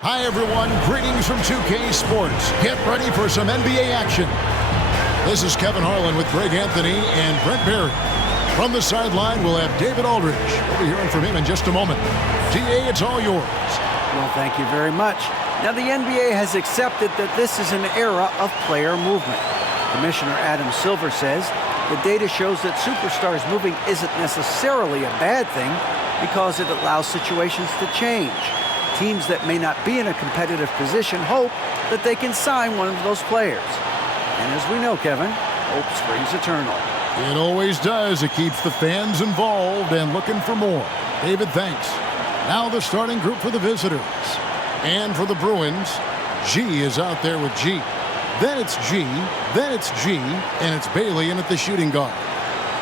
Hi, everyone. Greetings from 2K Sports. Get ready for some NBA action. This is Kevin Harlan with Greg Anthony and Brent Barry. From the sideline, we'll have David Aldridge. We'll be hearing from him in just a moment. DA, it's all yours. Well, thank you very much. Now, the NBA has accepted that this is an era of player movement. Commissioner Adam Silver says the data shows that superstars moving isn't necessarily a bad thing because it allows situations to change. Teams that may not be in a competitive position hope that they can sign one of those players. And as we know, Kevin, hope springs eternal. It always does. It keeps the fans involved and looking for more. David, thanks. Now the starting group for the visitors. And for the Bruins, G is out there with G. Then it's G, then it's G, and it's Bailey in at the shooting guard.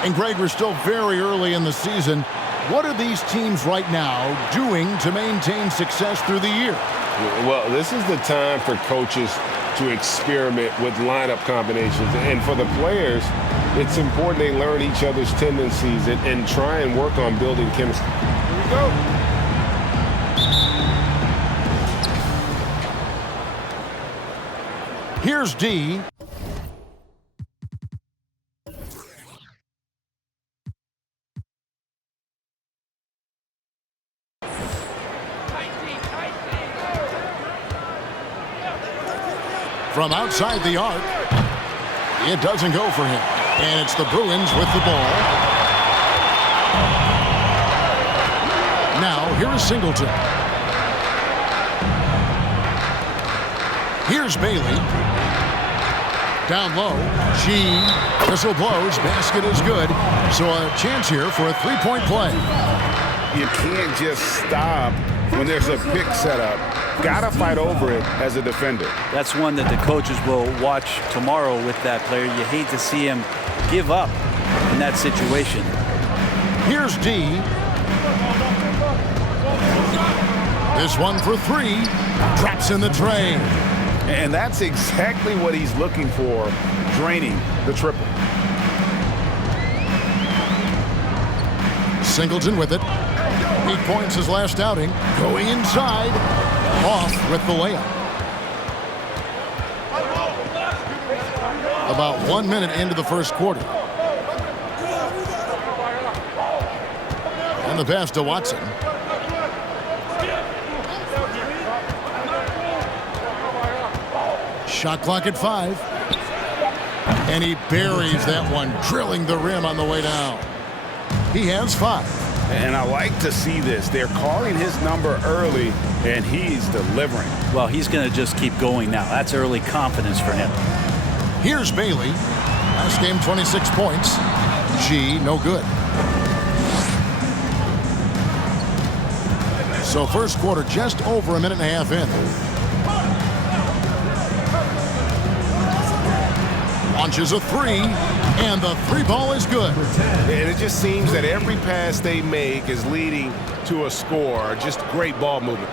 And Greg, we're still very early in the season. What are these teams right now doing to maintain success through the year? Well, this is the time for coaches to experiment with lineup combinations. And for the players, it's important they learn each other's tendencies and try and work on building chemistry. Here we go. Here's D. From outside the arc, it doesn't go for him. And it's the Bruins with the ball. Now, here is Singleton. Here's Bailey. Down low, G. Whistle blows, basket is good. So a chance here for a three-point play. You can't just stop when there's a pick set up. Gotta fight over it as a defender. That's one that the coaches will watch tomorrow with that player. You hate to see him give up in that situation. Here's D. This one for three. Drops in the tray. And that's exactly what he's looking for, draining the triple. Singleton with it. 8 points his last outing. Going inside. Off with the layup. About 1 minute into the first quarter. And the pass to Watson. Shot clock at 5. And he buries that one, drilling the rim on the way down. He has 5. And I like to see this. They're calling his number early, and he's delivering. Well, he's going to just keep going now. That's early confidence for him. Here's Bailey. Last game, 26 points. G, no good. So first quarter, just over a minute and a half in. Launches a three, and the three ball is good. And it just seems that every pass they make is leading to a score. Just great ball movement.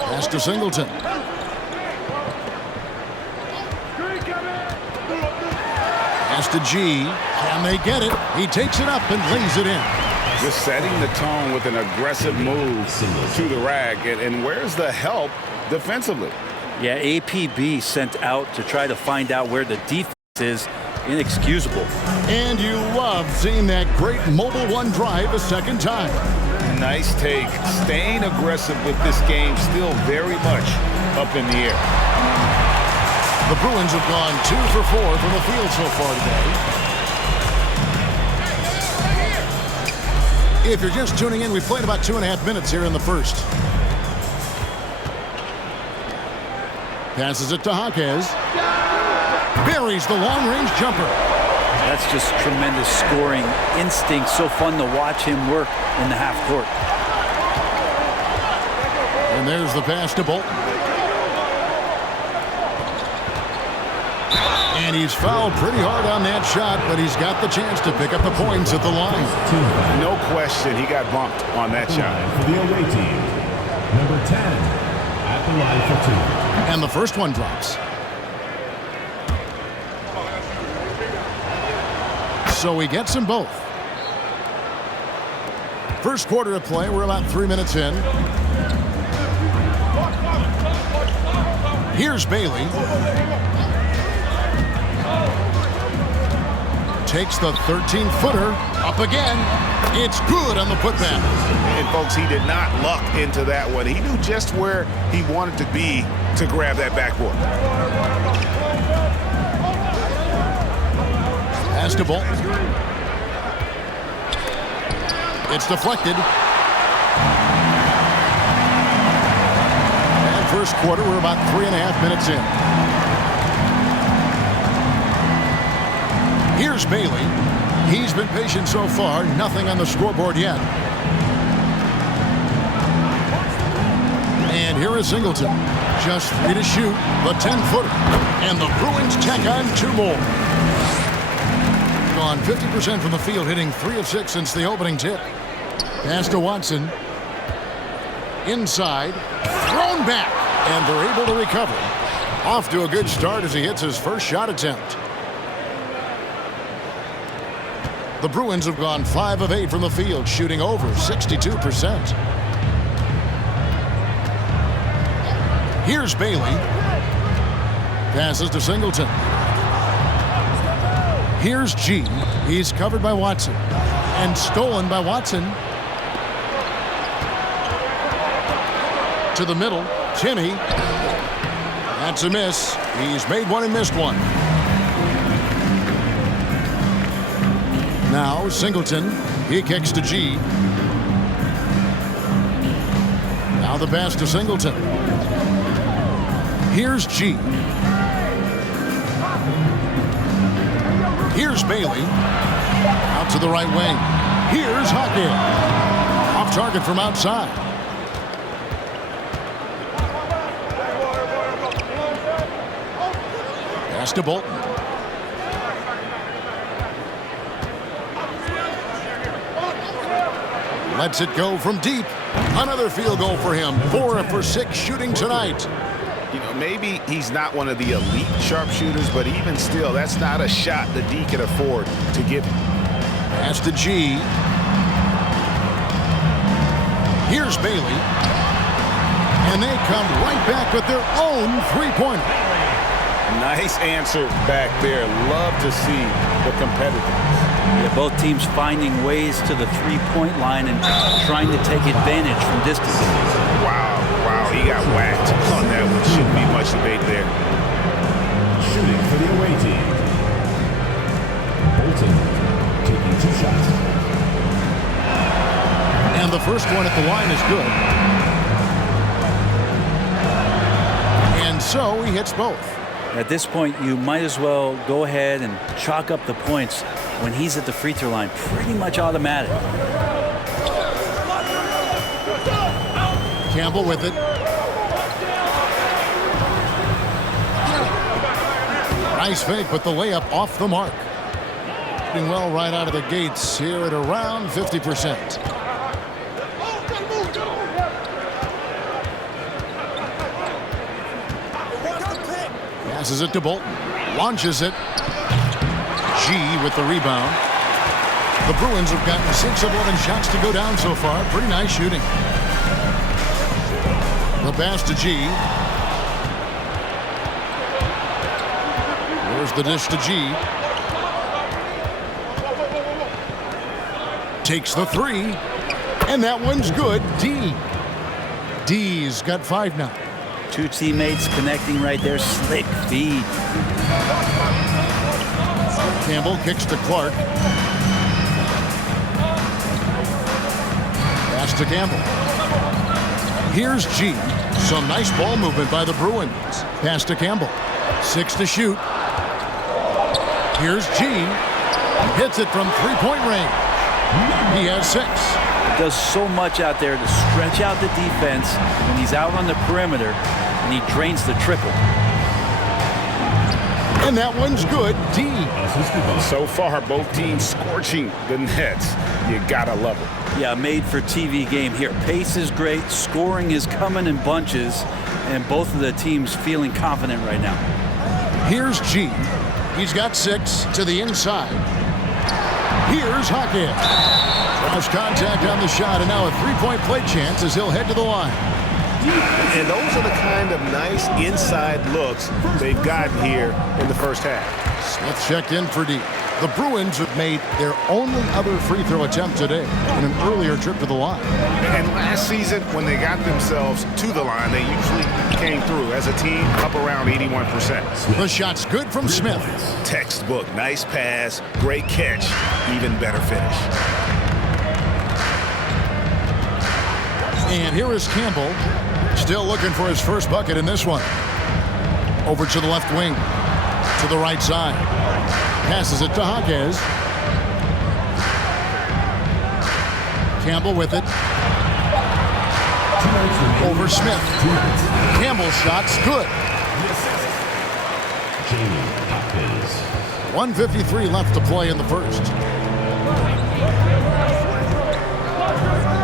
Pass to Singleton. Pass to G. Can they get it? He takes it up and lays it in. Just setting the tone with an aggressive move to the rack. And where's the help defensively? Yeah, APB sent out to try to find out where the defense is. Inexcusable. And you love seeing that great mobile one drive a second time. Nice take. Staying aggressive with this game, still very much up in the air. The Bruins have gone 2 for 4 from the field so far today. If you're just tuning in, we played about 2.5 minutes here in the first. Passes it to Jaquez. Buries the long-range jumper. That's just tremendous scoring instinct. So fun to watch him work in the half court. And there's the pass to Bolton. And he's fouled pretty hard on that shot, but he's got the chance to pick up the points at the line. No question, he got bumped on that shot. For the away team, number 10 at the line for 2. And the first one drops. So he gets them both. First quarter of play. We're about 3 minutes in. Here's Bailey. Takes the 13-footer up again. It's good on the putback. And folks, he did not luck into that one. He knew just where he wanted to be to grab that backboard. Pass to Bolton. It's deflected. And first quarter, we're about 3.5 minutes in. Here's Bailey. He's been patient so far. Nothing on the scoreboard yet. And here is Singleton. Just 3 to shoot. The 10-footer. And the Bruins tack on 2 more. Gone 50% from the field, hitting 3 of 6 since the opening tip. Pass to Watson. Inside. Thrown back. And they're able to recover. Off to a good start as he hits his first shot attempt. The Bruins have gone 5 of 8 from the field, shooting over 62%. Here's Bailey. Passes to Singleton. Here's G. He's covered by Watson. And stolen by Watson. To the middle. Timmy. That's a miss. He's made one and missed one. Now Singleton. He kicks to G. Now the pass to Singleton. Here's G. Here's Bailey. Out to the right wing. Here's Hockey. Off target from outside. Pass to Bolton. Lets it go from deep. Another field goal for him. 4 for 6 shooting tonight. You know, maybe he's not one of the elite sharpshooters, but even still, that's not a shot that D can afford to give him. Pass to G. Here's Bailey. And they come right back with their own three-pointer. Nice answer back there. Love to see the competitiveness. Yeah, both teams finding ways to the three-point line and trying to take advantage from distance. Wow, he got whacked on that one. Shouldn't be much debate there. Shooting for the away team. Bolton taking 2 shots. And the first one at the line is good. And so he hits both. At this point, you might as well go ahead and chalk up the points when he's at the free throw line. Pretty much automatic. Campbell with it. Nice fake, but the layup off the mark. Doing well right out of the gates here at around 50%. Passes it to Bolton. Launches it. G with the rebound. The Bruins have gotten 6 of 11 shots to go down so far. Pretty nice shooting. The pass to G. There's the dish to G. Takes the 3. And that one's good. D. D's got 5 now. 2 teammates connecting right there. Slick feed. Campbell kicks to Clark. Pass to Campbell. Here's G. Some nice ball movement by the Bruins. Pass to Campbell. 6 to shoot. Here's G. Hits it from 3-point range. He has 6. Does so much out there to stretch out the defense when he's out on the perimeter, and he drains the triple. And that one's good. D. So far, both teams scorching the nets. You gotta love it. Yeah, made for TV game here. Pace is great. Scoring is coming in bunches, and both of the teams feeling confident right now. Here's G. He's got 6 to the inside. Here's Hawkins. Cross contact on the shot, and now a three-point play chance as he'll head to the line. And those are the kind of nice inside looks they've gotten here in the first half. Smith checked in for D. The Bruins have made their only other free throw attempt today in an earlier trip to the line. And last season, when they got themselves to the line, they usually came through as a team up around 81%. The shot's good from Smith. Textbook, nice pass, great catch, even better finish. And here is Campbell, still looking for his first bucket in this one. Over to the left wing, to the right side. Passes it to Hawkins. Campbell with it. Over Smith. Campbell's shot's good. 1:53 left to play in the first.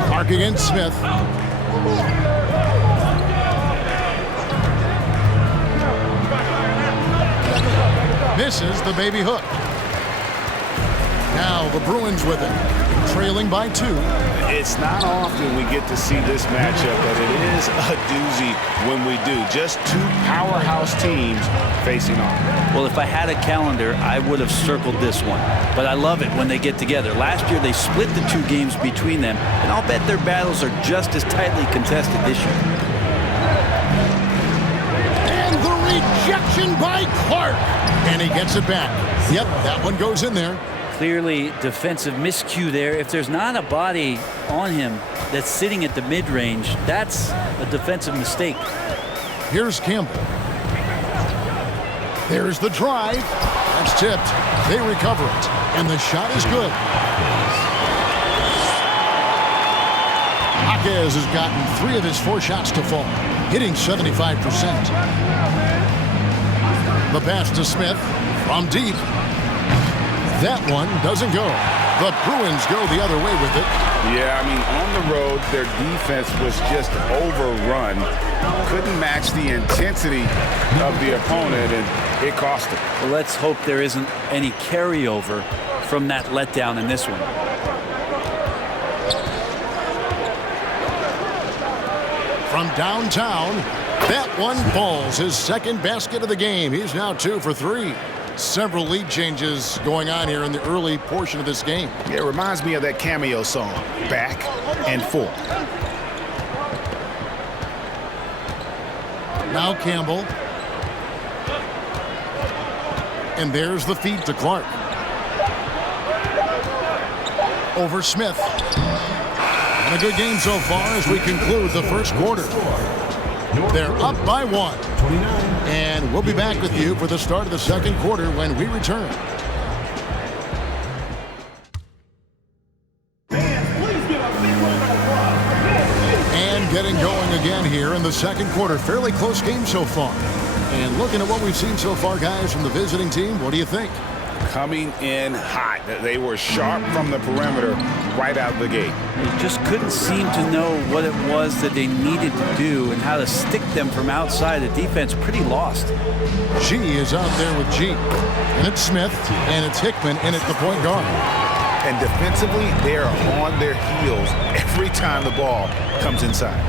Clark against Smith. Misses the baby hook. Now the Bruins with it, trailing by 2. It's not often we get to see this matchup, but it is a doozy when we do. Just two powerhouse teams facing off. Well, if I had a calendar, I would have circled this one. But I love it when they get together. Last year, they split the 2 games between them, and I'll bet their battles are just as tightly contested this year. And the rejection by Clark. And he gets it back. Yep, that one goes in there. Clearly defensive miscue there. If there's not a body on him that's sitting at the mid-range, that's a defensive mistake. Here's Campbell. There's the drive. That's tipped. They recover it. And the shot is good. Hawkins has gotten 3 of his 4 shots to fall, hitting 75%. The pass to Smith from deep. That one doesn't go. The Bruins go the other way with it. Yeah, I mean, on the road, their defense was just overrun. Couldn't match the intensity of the opponent, and it cost them. Well, let's hope there isn't any carryover from that letdown in this one. From downtown, that one falls. His second basket of the game. He's now 2 for 3. Several lead changes going on here in the early portion of this game. Yeah, it reminds me of that cameo song, Back and Forth. Now Campbell. And there's the feed to Clark. Over Smith. And a good game so far as we conclude the first quarter. They're up by 1. And we'll be back with you for the start of the second quarter when we return. And getting going again here in the second quarter. Fairly close game so far. And looking at what we've seen so far, guys, from the visiting team, what do you think? Coming in hot. They were sharp from the perimeter right out the gate. They just couldn't seem to know what it was that they needed to do and how to stick them from outside. The defense pretty lost. G is out there with G. And it's Smith, and it's Hickman in at the point guard. And defensively, they are on their heels every time the ball comes inside.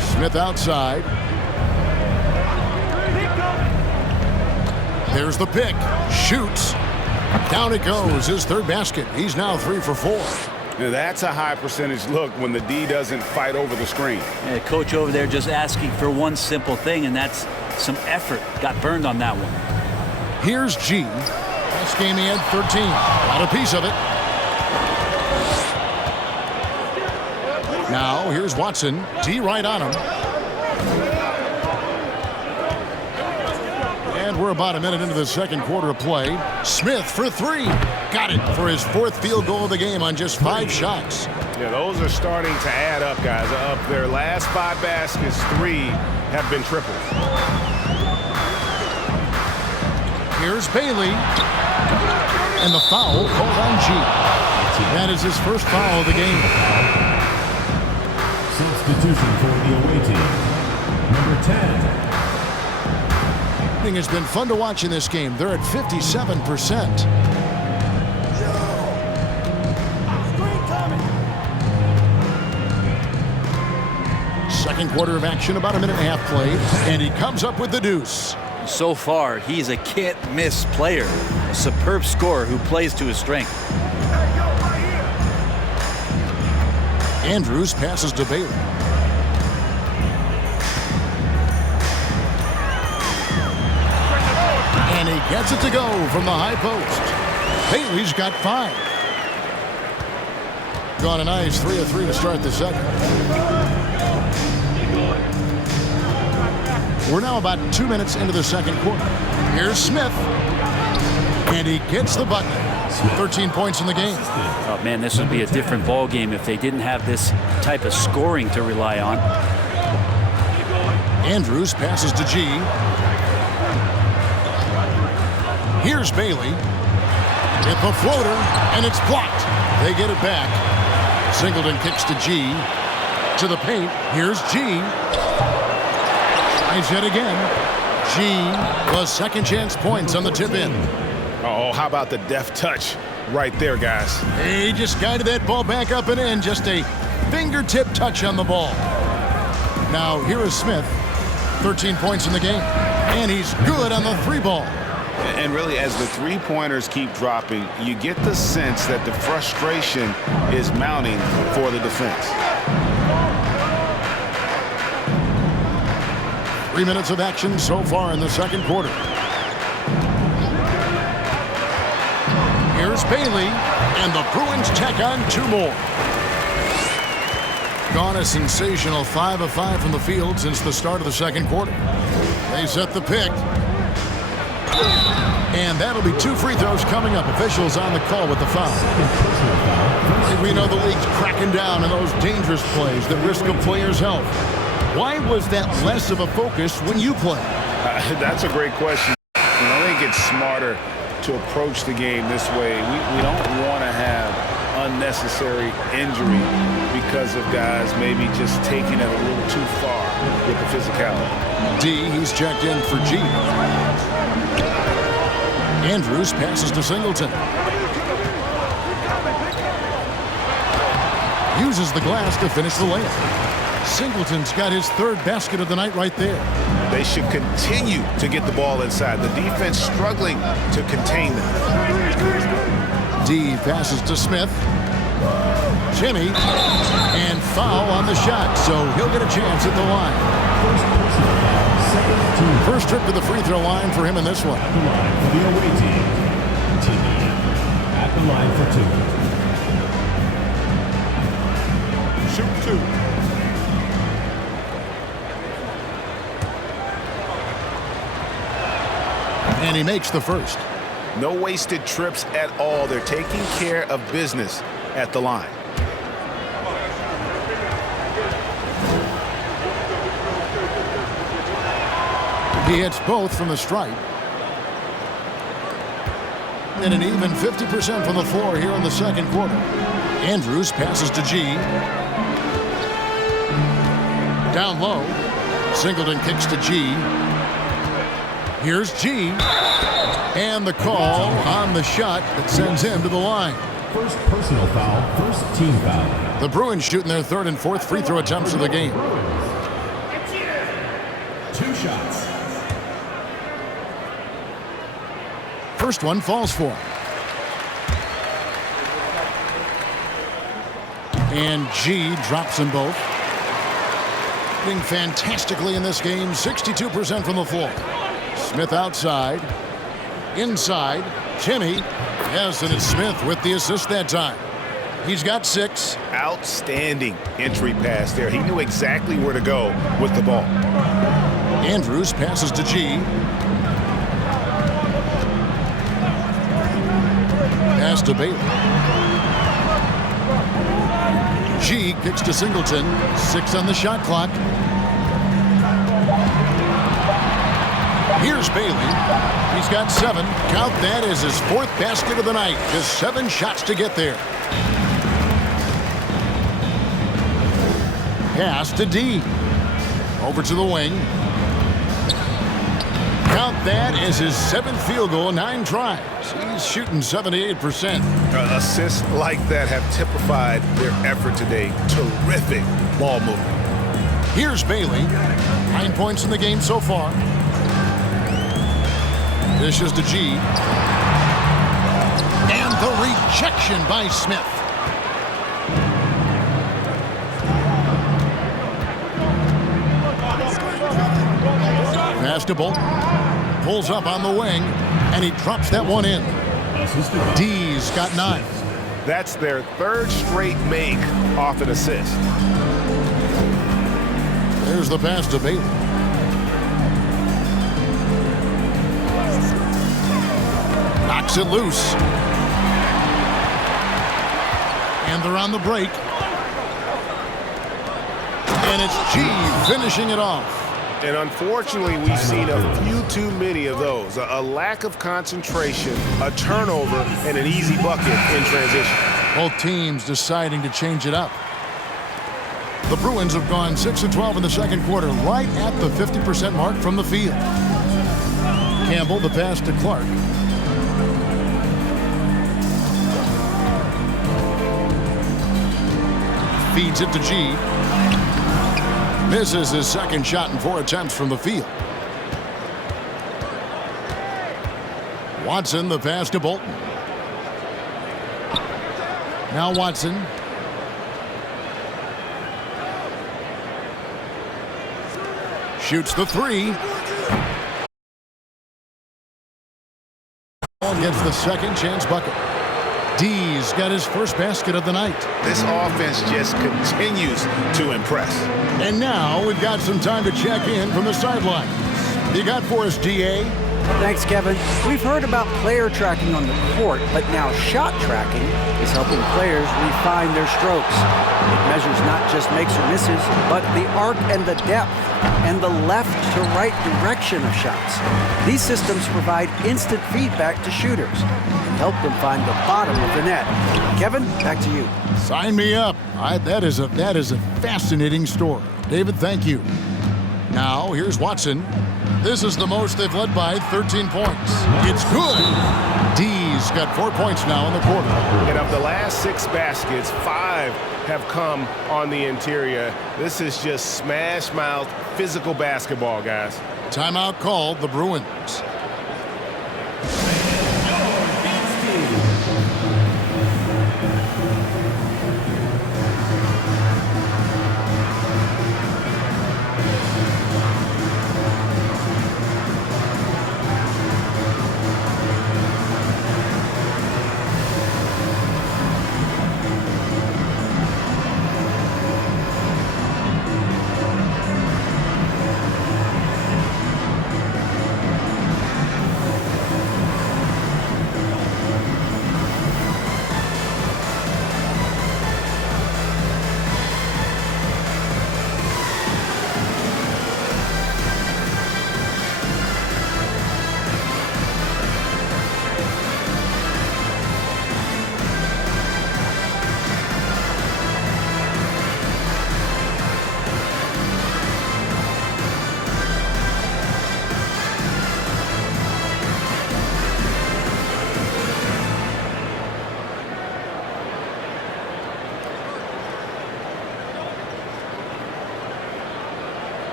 Smith outside. There's the pick. Shoots. Down it goes. His 3rd basket. He's now 3 for 4. Now that's a high percentage look when the D doesn't fight over the screen. Yeah, coach over there just asking for one simple thing, and that's some effort. Got burned on that one. Here's G. Last game he had 13. Got a piece of it. Now here's Watson. D right on him. And we're about a minute into the second quarter of play. Smith for 3. Got it for his 4th field goal of the game on just 5 shots. Yeah, those are starting to add up, guys. Of their last 5 baskets, 3 have been triples. Here's Bailey. And the foul called on G. That is his first foul of the game. Substitution for the away team. Number 10. It's been fun to watch in this game. They're at 57%. Second quarter of action, about a minute and a half played, and he comes up with the deuce. So far, he's a can't-miss player, a superb scorer who plays to his strength. Andrews passes to Bailey. And he gets it to go from the high post. Bailey's got 5. Gone a nice 3 of 3 to start the second. We're now about 2 minutes into the second quarter. Here's Smith. And he gets the button. 13 points in the game. Oh, man, this would be a different ball game if they didn't have this type of scoring to rely on. Andrews passes to G. Here's Bailey. Hit the floater, and it's blocked. They get it back. Singleton kicks to G. To the paint. Here's G. Tries yet again. G, the second chance points on the tip in. Oh, how about the deft touch right there, guys? He just guided that ball back up and in. Just a fingertip touch on the ball. Now, here is Smith. 13 points in the game. And he's good on the 3-ball. And really, as the three-pointers keep dropping, you get the sense that the frustration is mounting for the defense. 3 minutes of action so far in the second quarter. Here's Bailey, and the Bruins tack on 2 more. Gone a sensational 5 of 5 from the field since the start of the second quarter. They set the pick. And that'll be 2 free throws coming up. Officials on the call with the foul. We know the league's cracking down on those dangerous plays that risk a player's health. Why was that less of a focus when you play? That's a great question. I think it's smarter to approach the game this way. We don't want to have unnecessary injury because of guys maybe just taking it a little too far with the physicality. D, he's checked in for G. Andrews passes to Singleton. Uses the glass to finish the layup. Singleton's got his 3rd basket of the night right there. They should continue to get the ball inside. The defense struggling to contain them. D passes to Smith. Jimmy. And foul on the shot, so he'll get a chance at the line. First trip to the free throw line for him in this one. At the line for the away team. Timmy at the line for 2. Shoot 2. And he makes the first. No wasted trips at all. They're taking care of business at the line. He hits both from the stripe. And an even 50% from the floor here in the second quarter. Andrews passes to G. Down low. Singleton kicks to G. Here's G. And the call on the shot that sends him to the line. First personal foul, first team foul. The Bruins shooting their 3rd and 4th free throw attempts of the game. 2 shots. First one falls for him. And G drops them both. Doing fantastically in this game, 62% from the floor. Smith outside. Inside. Timmy. Yes, and it's Smith with the assist that time. He's got 6. Outstanding entry pass there. He knew exactly where to go with the ball. Andrews passes to G. Pass to Bailey. G kicks to Singleton. 6 on the shot clock. Here's Bailey. He's got 7. Count that as his 4th basket of the night. Just 7 shots to get there. Pass to D. Over to the wing. Count that as his 7th field goal, 9 tries. He's shooting 78%. Assists like that have typified their effort today. Terrific ball movement. Here's Bailey. 9 points in the game so far. Dishes to G. And the rejection by Smith. Pass to Bolton. Pulls up on the wing, and he drops that one in. D's got 9. That's their 3rd straight make off an assist. There's the pass to Bailey. Knocks it loose. And they're on the break. And it's G finishing it off. And unfortunately, we've seen a few too many of those. A lack of concentration, a turnover, and an easy bucket in transition. Both teams deciding to change it up. The Bruins have gone 6 of 12 in the second quarter, right at the 50% mark from the field. Campbell, the pass to Clark. Feeds it to G. Misses his second shot in 4 attempts from the field. Watson, the pass to Bolton. Now Watson. Shoots the 3. Gets the second chance bucket. D's got his first basket of the night. This offense just continues to impress. And now we've got some time to check in from the sidelines. You got for us, DA? Thanks, Kevin. We've heard about player tracking on the court, but now shot tracking is helping players refine their strokes. It measures not just makes or misses, but the arc and the depth and the left to right direction of shots. These systems provide instant feedback to shooters and help them find the bottom of the net. Kevin, back to you. Sign me up. That is a fascinating story. David, thank you. Now, here's Watson. This is the most they've led by 13 points. It's good. D's got 4 points now in the quarter. And of the last 6 baskets, 5 have come on the interior. This is just smash mouth physical basketball, guys. Timeout called, the Bruins.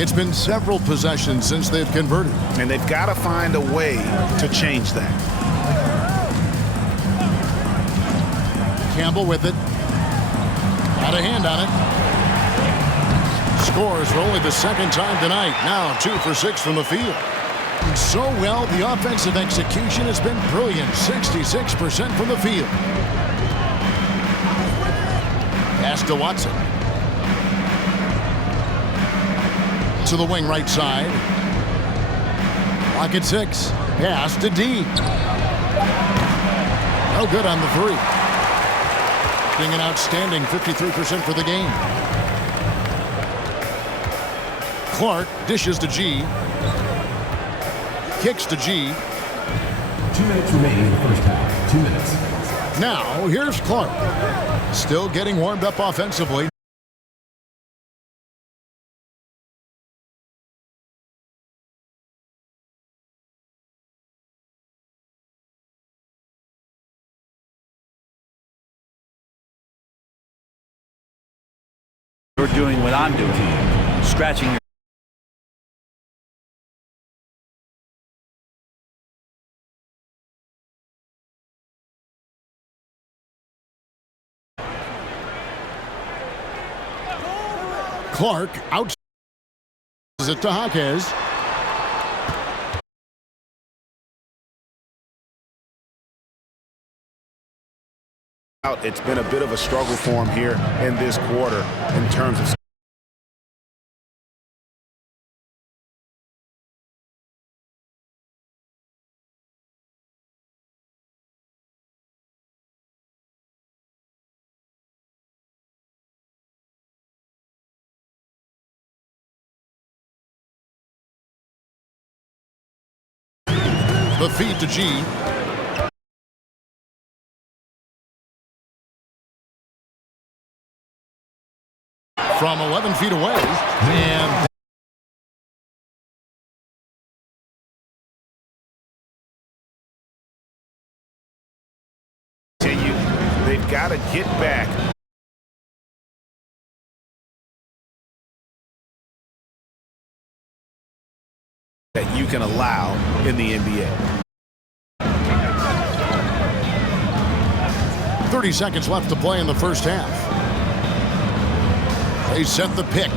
It's been several possessions since they've converted. And they've got to find a way to change that. Campbell with it. Got a hand on it. Scores for only the second time tonight. Now 2 for 6 from the field. So well, the offensive execution has been brilliant. 66% from the field. Pass to Watson. To the wing right side. Lock at 6. Pass to D. No good on the 3. posting an outstanding 53% for the game. Clark dishes to G. Kicks to G. 2 minutes remaining in the first half. 2 minutes. Now, here's Clark. Still getting warmed up offensively. You're doing what I'm doing, scratching your. Clark out it to Jaquez. It's been a bit of a struggle for him here in this quarter in terms of The feed to G. From 11 feet away. And they've got to get back. That you can allow in the NBA. 30 seconds left to play in the first half. They set the pick.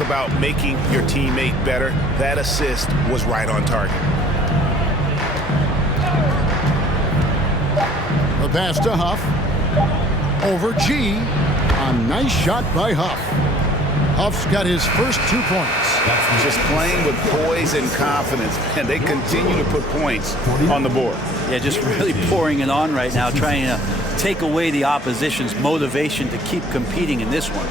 About making your teammate better, that assist was right on target. The pass to Huff. Over G. A nice shot by Huff. Huff's got his first 2 points. Just playing with poise and confidence, and they continue to put points on the board. Yeah, just really pouring it on right now, trying to take away the opposition's motivation to keep competing in this one.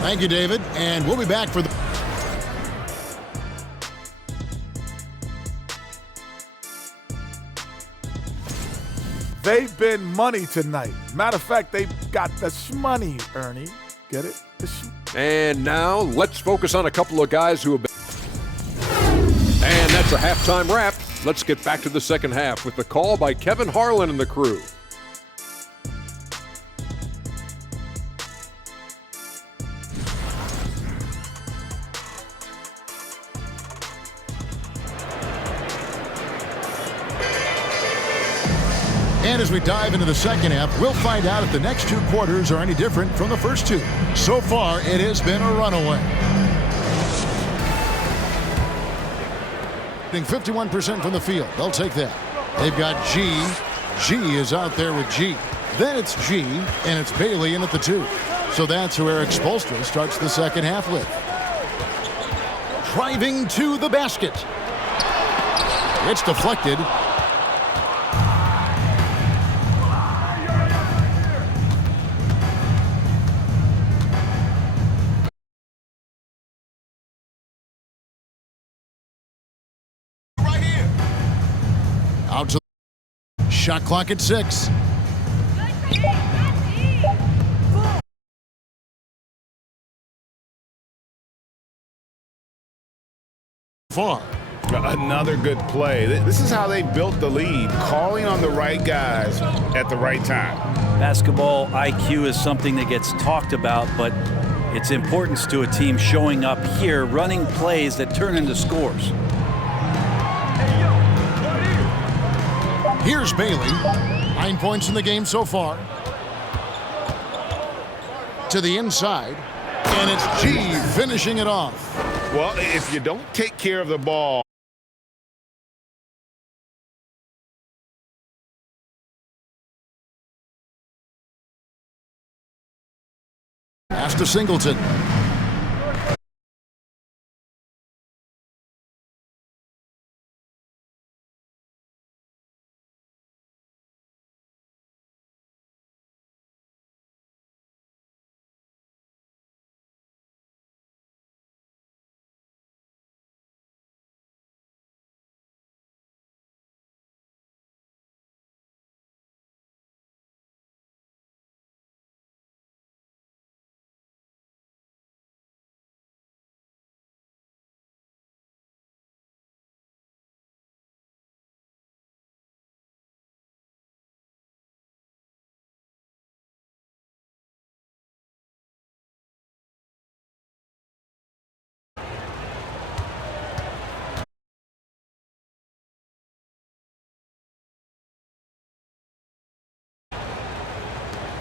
Thank you, David, and we'll be back for the... They've been money tonight. Matter of fact, they've got the shmoney, Ernie. Get it? And now let's focus on a couple of guys who have been... And that's a halftime wrap. Let's get back to the second half with the call by Kevin Harlan and the crew. And as we dive into the second half, we'll find out if the next 2 quarters are any different from the first 2. So far, it has been a runaway. 51% from the field. They'll take that. They've got G. G is out there with G. Then it's G, and it's Bailey in at the 2. So that's who Eric Spoelstra starts the second half with. Driving to the basket. It's deflected. Out to the shot clock at 6. Far. Another good play. This is how they built the lead, calling on the right guys at the right time. Basketball IQ is something that gets talked about, but its importance to a team showing up here, running plays that turn into scores. Here's Bailey. 9 points in the game so far. To the inside, and it's G finishing it off. Well, if you don't take care of the ball, pass to Singleton.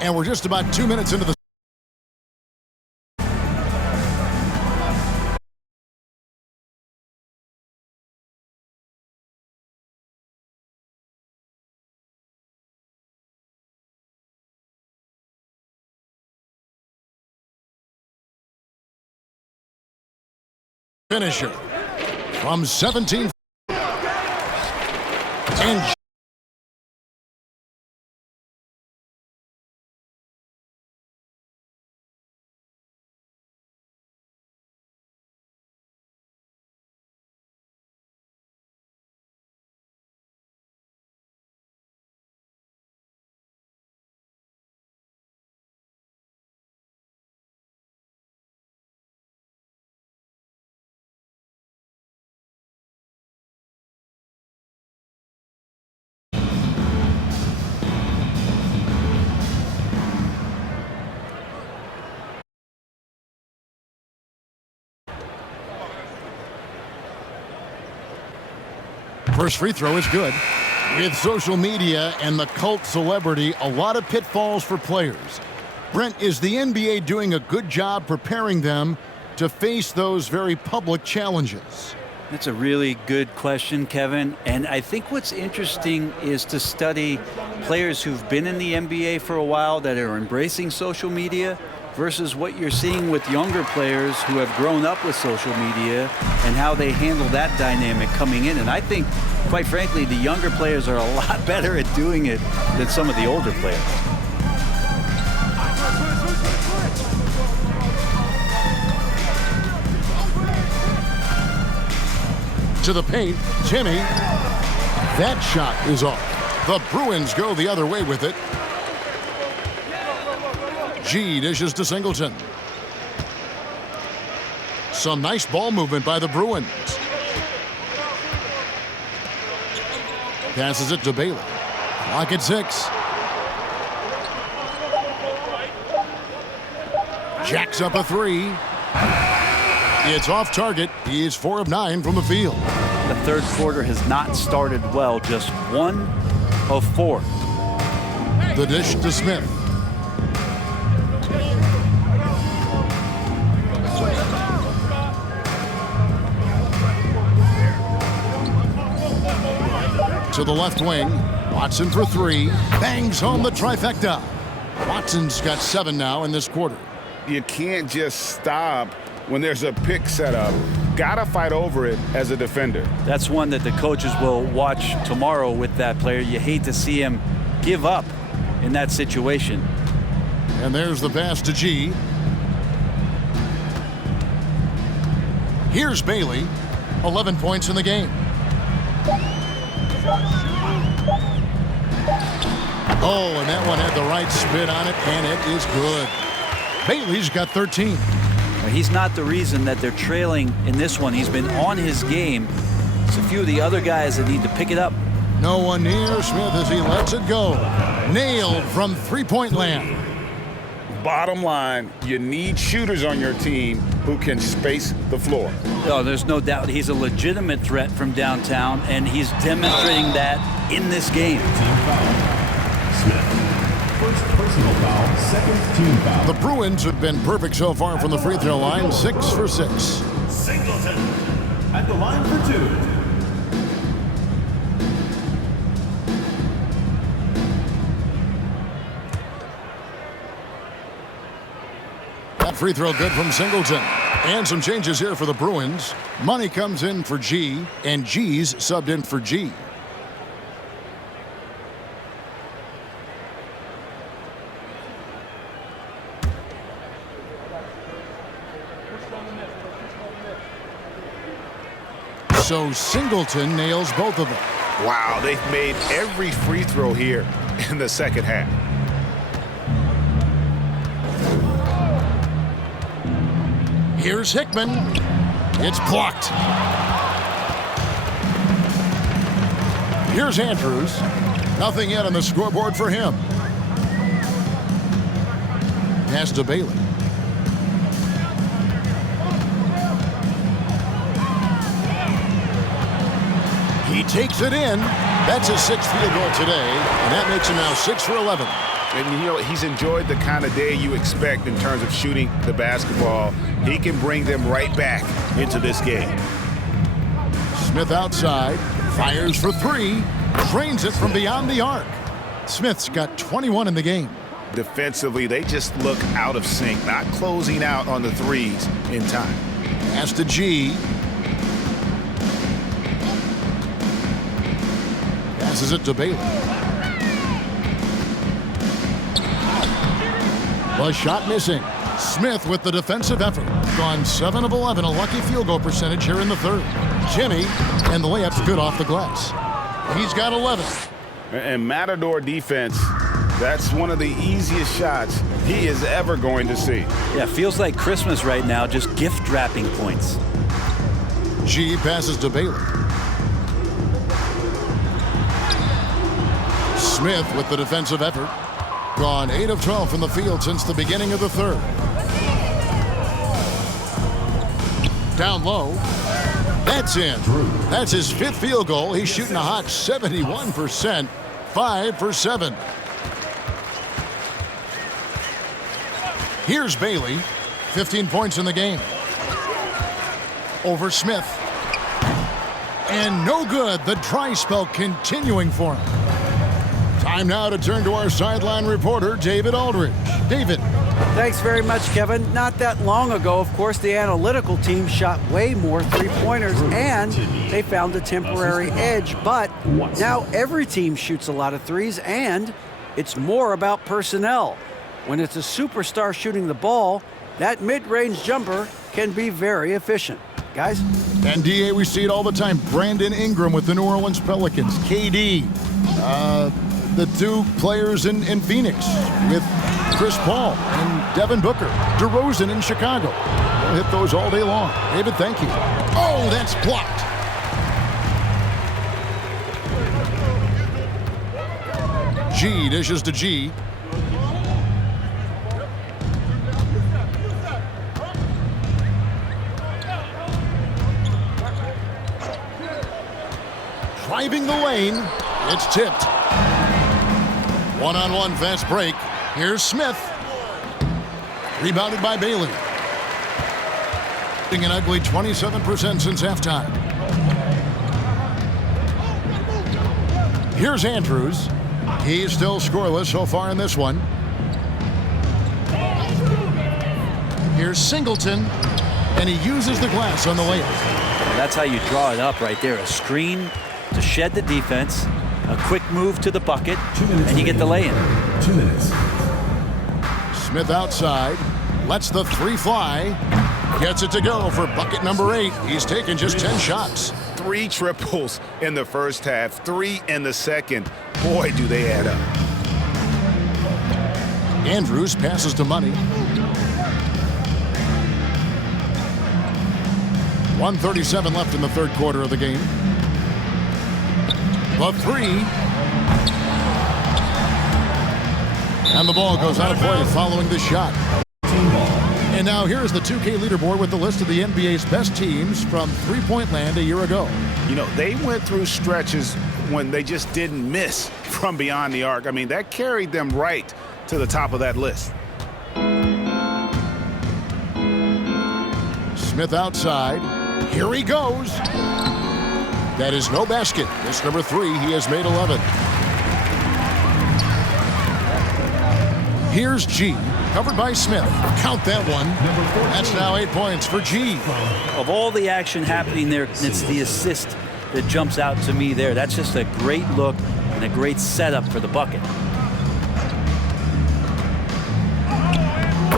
And we're just about 2 minutes into the finisher from 17. And first free throw is good. With social media and the cult celebrity, a lot of pitfalls for players. Brent, is the NBA doing a good job preparing them to face those very public challenges? That's a really good question, Kevin. And I think what's interesting is to study players who've been in the NBA for a while that are embracing social media versus what you're seeing with younger players who have grown up with social media and how they handle that dynamic coming in. And I think, quite frankly, the younger players are a lot better at doing it than some of the older players. To the paint, Timmy. That shot is off. The Bruins go the other way with it. G dishes to Singleton. Some nice ball movement by the Bruins. Passes it to Bailey. Clock at 6. Jacks up a 3. It's off target. He is 4 of 9 from the field. The third quarter has not started well. Just 1 of 4. The dish to Smith. To the left wing. Watson for 3. Bangs home the trifecta. Watson's got 7 now in this quarter. you can't just stop when there's a pick set up. Gotta fight over it as a defender. That's one that the coaches will watch tomorrow with that player. You hate to see him give up in that situation. And there's the pass to G. Here's Bailey. 11 points in the game. Oh, and that one had the right spin on it, and it is good. Bailey's got 13. He's not the reason that they're trailing in this one. He's been on his game It's a few of the other guys that need to pick it up. No one near Smith as he lets it go. Nailed from three-point land. Bottom line, you need shooters on your team who can space the floor. Oh, there's no doubt he's a legitimate threat from downtown, and he's demonstrating that in this game. Team foul. Smith. First personal foul, second team foul. The Bruins have been perfect so far from the free throw line, 6 for 6. Singleton at the line for 2. That free throw good from Singleton. And some changes here for the Bruins. Money comes in for G, and G's subbed in for G. So Singleton nails both of them. Wow, they've made every free throw here in the second half. Here's Hickman. It's blocked. Here's Andrews. Nothing yet on the scoreboard for him. Pass to Bailey. He takes it in. That's his 6th field goal today, and that makes him now 6 for 11. And, you know, he's enjoyed the kind of day you expect in terms of shooting the basketball. He can bring them right back into this game. Smith outside, fires for 3, drains it from beyond the arc. Smith's got 21 in the game. Defensively, they just look out of sync, not closing out on the threes in time. Pass to G. Passes it to Bailey. The shot missing. Smith with the defensive effort. Gone 7 of 11, a lucky field goal percentage here in the third. Jimmy, and the layup's good off the glass. He's got 11. And Matador defense, that's one of the easiest shots he is ever going to see. Yeah, feels like Christmas right now, just gift wrapping points. G passes to Bailey. Smith with the defensive effort. Gone 8 of 12 from the field since the beginning of the third. Down low. That's in. That's his 5th field goal. He's shooting a hot 71%. 5 for 7. Here's Bailey. 15 points in the game. Over Smith. And no good. The dry spell continuing for him. Time now to turn to our sideline reporter, David Aldridge. David. Thanks very much, Kevin. Not that long ago, of course, the analytical team shot way more three-pointers, and they found a temporary edge. But now every team shoots a lot of threes, and it's more about personnel. When it's a superstar shooting the ball, that mid-range jumper can be very efficient. Guys? And, D.A., we see it all the time. Brandon Ingram with the New Orleans Pelicans. KD. The 2 players in Phoenix with Chris Paul and Devin Booker. DeRozan in Chicago. We'll hit those all day long. David, thank you. Oh, that's blocked. G dishes to G. Driving the lane. It's tipped. One-on-one fast break. Here's Smith. Rebounded by Bailey. An ugly 27% since halftime. Here's Andrews. He's still scoreless so far in this one. Here's Singleton. And he uses the glass on the layup. That's how you draw it up right there. A screen to shed the defense. A quick move to the bucket, and you get the lay-in. 2 minutes. Smith outside, lets the 3 fly, gets it to go for bucket number 8. He's taken just 10 shots. 3 triples in the first half, 3 in the second. Boy, do they add up. Andrews passes to Money. 1:37 left in the third quarter of the game. The three. And the ball goes out of play following the shot. And now here's the 2K leaderboard with the list of the NBA's best teams from three-point land a year ago. You know, they went through stretches when they just didn't miss from beyond the arc. I mean, that carried them right to the top of that list. Smith outside. Here he goes. That is no basket. It's number 3. He has made 11. Here's G. Covered by Smith. Count that one. That's now 8 points for G. Of all the action happening there, it's the assist that jumps out to me there. That's just a great look and a great setup for the bucket.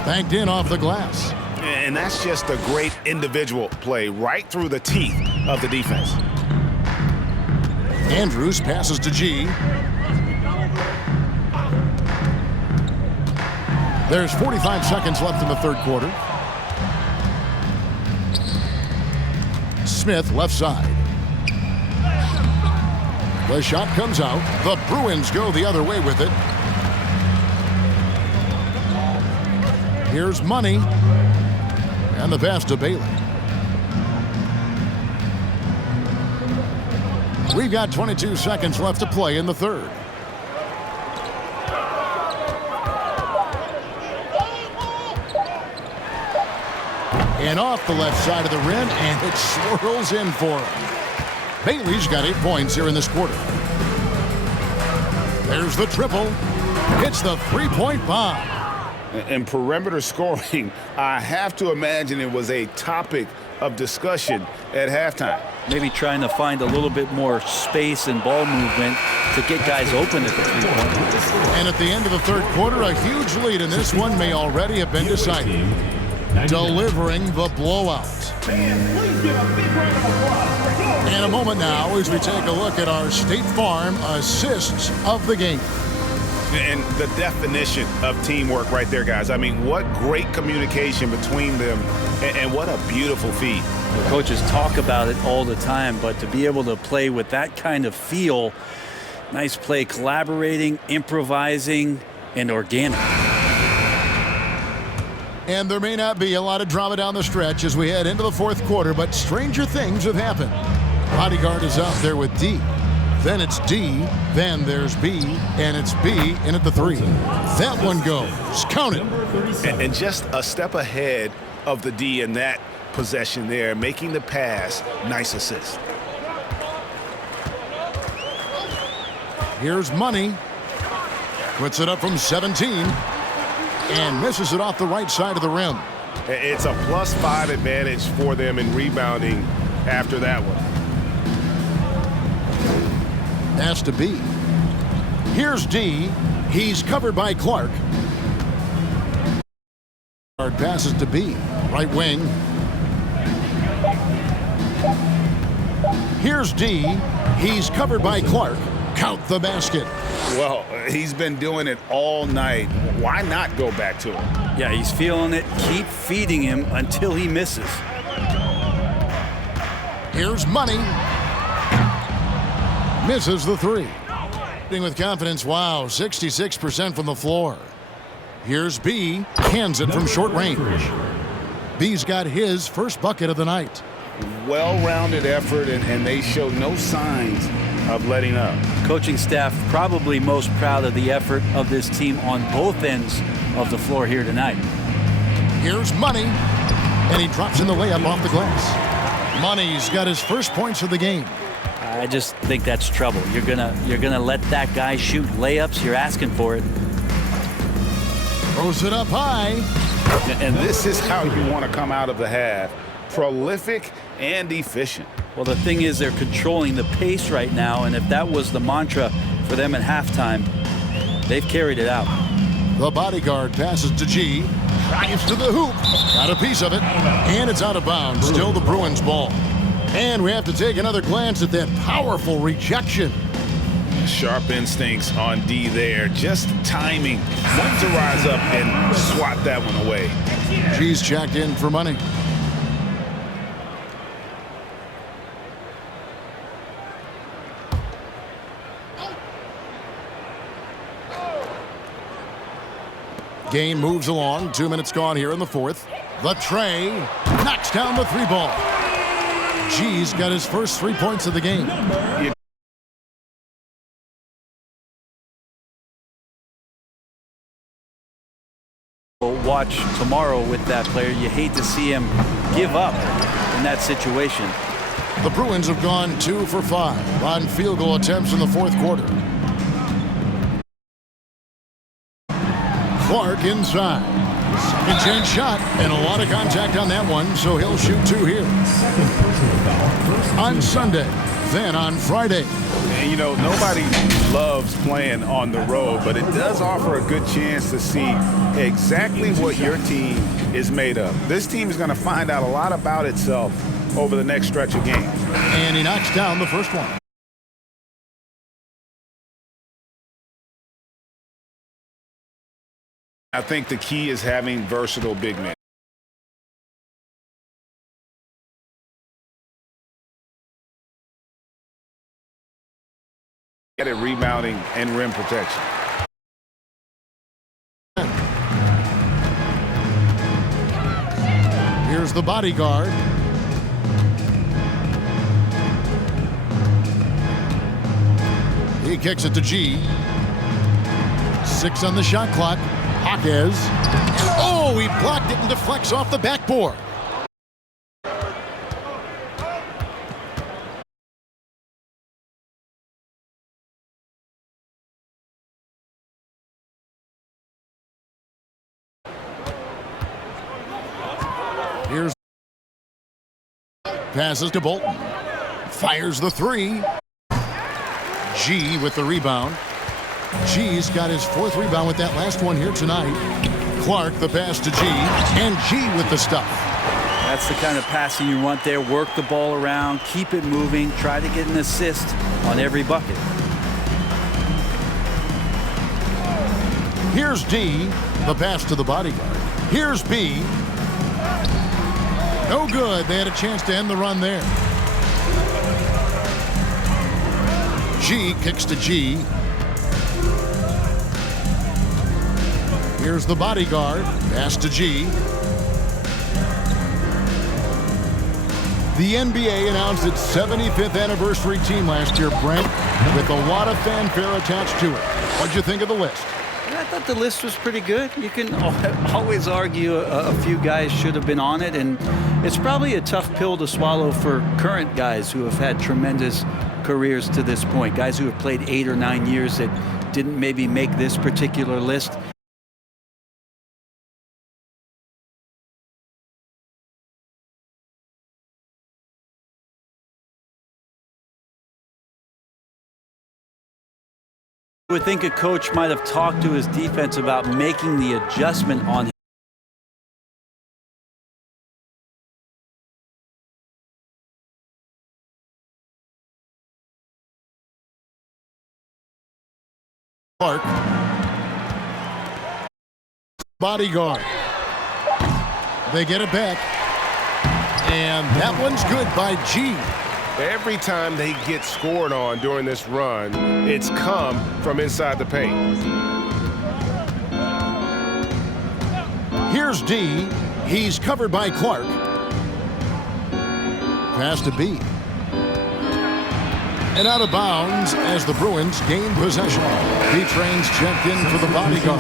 Banked in off the glass. And that's just a great individual play right through the teeth of the defense. Andrews passes to G. There's 45 seconds left in the third quarter. Smith left side. The shot comes out. The Bruins go the other way with it. Here's Money. And the pass to Bailey. We've got 22 seconds left to play in the third. And off the left side of the rim, and it swirls in for him. Bailey's got 8 points here in this quarter. There's the triple. Hits the three-point bomb. And perimeter scoring, I have to imagine it was a topic of discussion at halftime. Maybe trying to find a little bit more space and ball movement to get guys open at the three-point. And at the end of the third quarter, a huge lead, and this one may already have been decided. Delivering the blowout. And a moment now as we take a look at our State Farm assists of the game. And the definition of teamwork right there, guys. I mean, what great communication between them, and what a beautiful feat. The coaches talk about it all the time, but to be able to play with that kind of feel, nice play, collaborating, improvising, and organic. And there may not be a lot of drama down the stretch as we head into the fourth quarter, but stranger things have happened. Bodyguard is out there with D. Then it's D. Then there's B. And it's B in at the three. That one goes. Count it. And just a step ahead of the D in that possession there, making the pass. Nice assist. Here's Money. Puts it up from 17. And misses it off the right side of the rim. It's a +5 advantage for them in rebounding after that one. Pass to B. Here's D. He's covered by Clark. Passes to B. Right wing. Here's D. He's covered by Clark. Count the basket. Well, he's been doing it all night. Why not go back to him? Yeah, he's feeling it. Keep feeding him until he misses. Here's Money. Misses the three. With confidence, wow, 66% from the floor. Here's B. Hands it from short range. B's got his first bucket of the night. Well-rounded effort, and they show no signs of letting up. Coaching staff probably most proud of the effort of this team on both ends of the floor here tonight. Here's Money, and he drops in the layup off the glass. Money's got his first points of the game. I just think that's trouble. You're gonna let that guy shoot layups. You're asking for it. Throws it up high. And this is how you want to come out of the half. Prolific and efficient. Well, the thing is, they're controlling the pace right now, and if that was the mantra for them at halftime, they've carried it out. The Bodyguard passes to G. Drives to the hoop. Got a piece of it. And it's out of bounds. Still the Bruins ball. And we have to take another glance at that powerful rejection. Sharp instincts on D there. Just timing. When to rise up and swat that one away. G's checked in for Money. Game moves along. 2 minutes gone here in the fourth. The tray knocks down the three ball. G's got his first 3 points of the game. Watch tomorrow with that player. You hate to see him give up in that situation. The Bruins have gone 2 for 5 on field goal attempts in the fourth quarter. Clark inside. Second chance shot and a lot of contact on that one, so he'll shoot 2 here. On Sunday, then on Friday. And, you know, nobody loves playing on the road, but it does offer a good chance to see exactly what your team is made of. This team is going to find out a lot about itself over the next stretch of games. And he knocks down the first one. I think the key is having versatile big men. Get it rebounding and rim protection. Here's the bodyguard. He kicks it to G. 6 on the shot clock. Jaquez. Oh, he blocked it and deflects off the backboard. Here's passes to Bolton. Fires the 3. G with the rebound. G's got his 4th rebound with that last one here tonight. Clark the pass to G, and G with the stuff. That's the kind of passing you want there. Work the ball around, keep it moving, try to get an assist on every bucket. Here's D, the pass to the bodyguard. Here's B. No good. They had a chance to end the run there. G kicks to G. Here's the bodyguard. Pass to G. The NBA announced its 75th anniversary team last year, Brent, with a lot of fanfare attached to it. What'd you think of the list? I thought the list was pretty good. You can always argue a few guys should have been on it, and it's probably a tough pill to swallow for current guys who have had tremendous careers to this point, guys who have played 8 or 9 years that didn't maybe make this particular list. I would think a coach might have talked to his defense about making the adjustment on Clark. Bodyguard. They get it back. And that one's good by G. Every time they get scored on during this run, it's come from inside the paint. Here's D. He's covered by Clark. Pass to B. And out of bounds as the Bruins gain possession. B-Train's checked in for the bodyguard.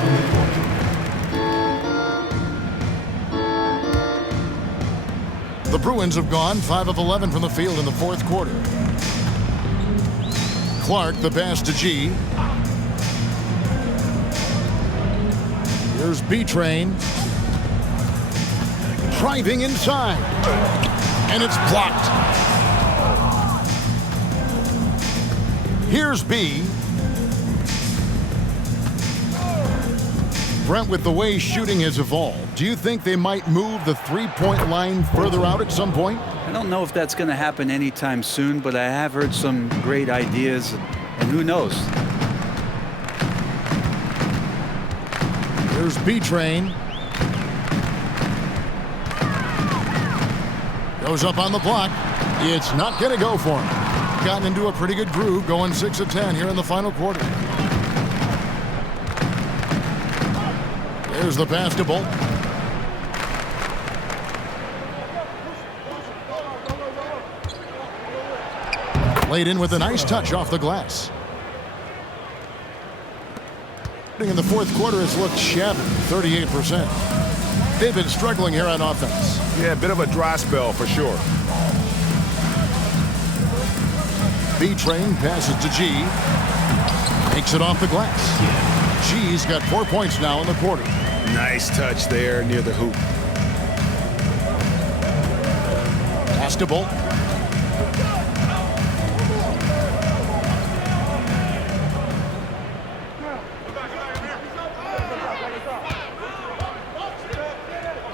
The Bruins have gone 5 of 11 from the field in the fourth quarter. Clark the pass to G. Here's B-Train. Driving inside. And it's blocked. Here's B. Brent, with the way shooting has evolved, do you think they might move the three-point line further out at some point? I don't know if that's going to happen anytime soon, but I have heard some great ideas, and who knows? Here's B-Train. Goes up on the block. It's not going to go for him. Gotten into a pretty good groove, going 6 of 10 here in the final quarter. There's the pass to Bolt. Laid in with a nice touch off the glass. In the fourth quarter has looked shabby, 38%. They've been struggling here on offense. Yeah, a bit of a dry spell for sure. B-Train passes to G. Makes it off the glass. G's got 4 points now in the quarter. Nice touch there near the hoop. Pass to Bolt.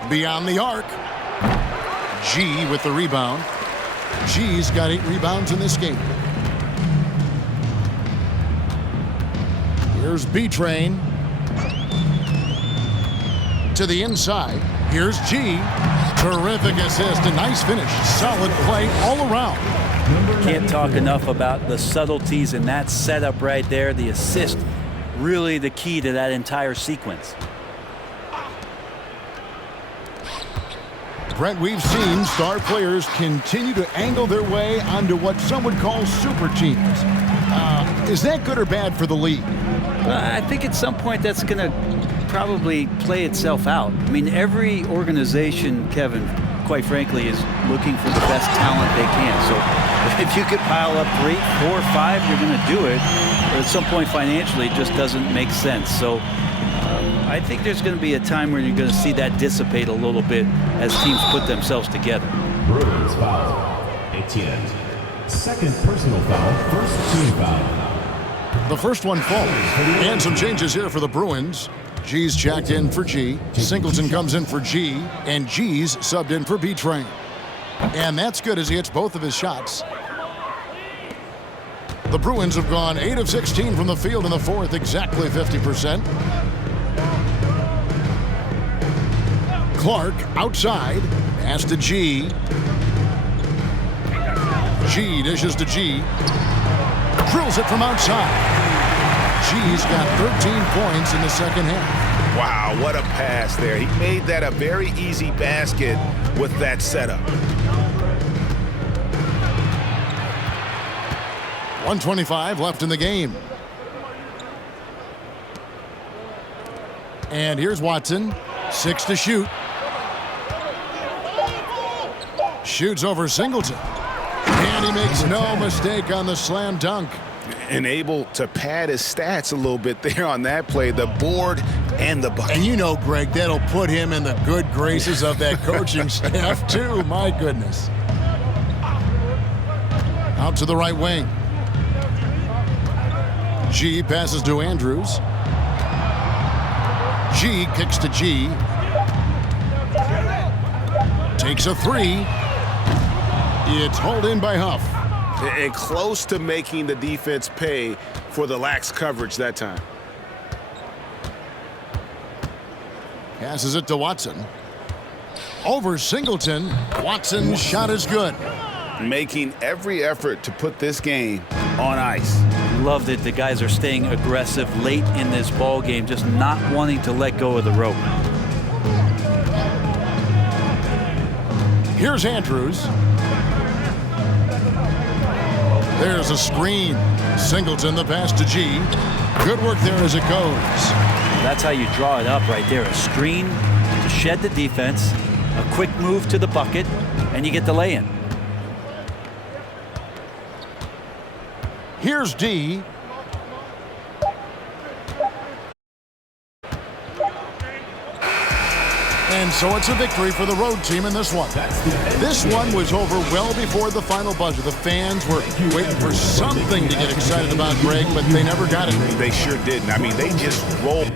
Beyond the arc. G with the rebound. G's got 8 rebounds in this game. Here's B-Train. To the inside. Here's G. Terrific assist. A nice finish. Solid play all around. Can't talk enough about the subtleties in that setup right there. The assist, really the key to that entire sequence. Brent, we've seen star players continue to angle their way onto what some would call super teams. Is that good or bad for the league? I think at some point that's going to probably play itself out. I mean, every organization, Kevin, quite frankly, is looking for the best talent they can. So if you could pile up 3, 4, 5, you're going to do it. But at some point financially, it just doesn't make sense. So I think there's going to be a time where you're going to see that dissipate a little bit as teams put themselves together. Bruins foul. 18. Second personal foul. First team foul. The first one falls. And some changes here for the Bruins. G's checked in for G. Singleton comes in for G. And G's subbed in for B-Train. And that's good as he hits both of his shots. The Bruins have gone 8 of 16 from the field in the fourth, exactly 50%. Clark outside. Pass to G. G dishes to G. Drills it from outside. G's got 13 points in the second half. Wow, what a pass there. He made that a very easy basket with that setup. 1:25 left in the game. And here's Watson. 6 to shoot. Shoots over Singleton. And he makes no mistake on the slam dunk. And able to pad his stats a little bit there on that play, the board and the bucket. And you know, Greg, that'll put him in the good graces of that coaching staff, too. My goodness. Out to the right wing. G passes to Andrews. G kicks to G. Takes a 3. It's hauled in by Huff. And close to making the defense pay for the lax coverage that time. Passes it to Watson. Over Singleton. Watson's shot is good. Making every effort to put this game on ice. Love that the guys are staying aggressive late in this ball game, just not wanting to let go of the rope. Here's Andrews. There's a screen. Singleton, the pass to G. Good work there as it goes. That's how you draw it up right there. A screen to shed the defense, a quick move to the bucket, and you get the lay-in. Here's D. And so it's a victory for the road team in this one. This one was over well before the final buzzer. The fans were waiting for something to get excited about, Greg, but they never got it. They sure didn't. I mean, they just rolled.